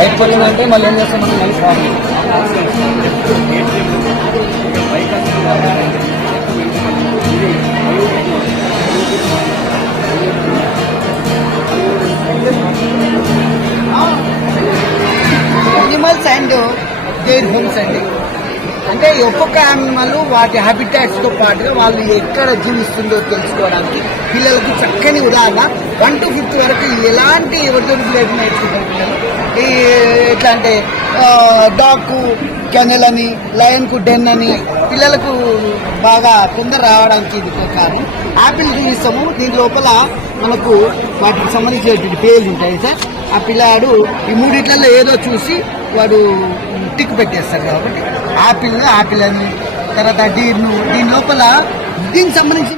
బయటకు వెళ్ళిందంటే మళ్ళీ ఏం చేస్తాం మనం life animals and there homes అండి. అంటే ఒక్కొక్క యానిమల్ వాటి హ్యాబిటాట్స్తో పాటుగా వాళ్ళు ఎక్కడ జీవిస్తుందో తెలుసుకోవడానికి పిల్లలకి చక్కని ఉదాహరణ. 1 to 5th వరకు ఎలాంటి ఎవరితో నేర్చుకుంటారు పిల్లలు. ఎట్లా అంటే డాగ్కు కెనెల్ అని, లయన్కు డెన్ అని పిల్లలకు బాగా తొందర రావడానికి ఇది కారణం. యాపిల్ చూపిస్తాము, దీని లోపల మనకు వాటికి సంబంధించినటువంటి పేర్లు ఉంటాయి సార్. ఆ పిల్లాడు ఈ మూడిట్లలో ఏదో చూసి వాడు టిక్ పెట్టేస్తారు. కాబట్టి యాపిల్ అని, తర్వాత దీని లోపల దీనికి సంబంధించి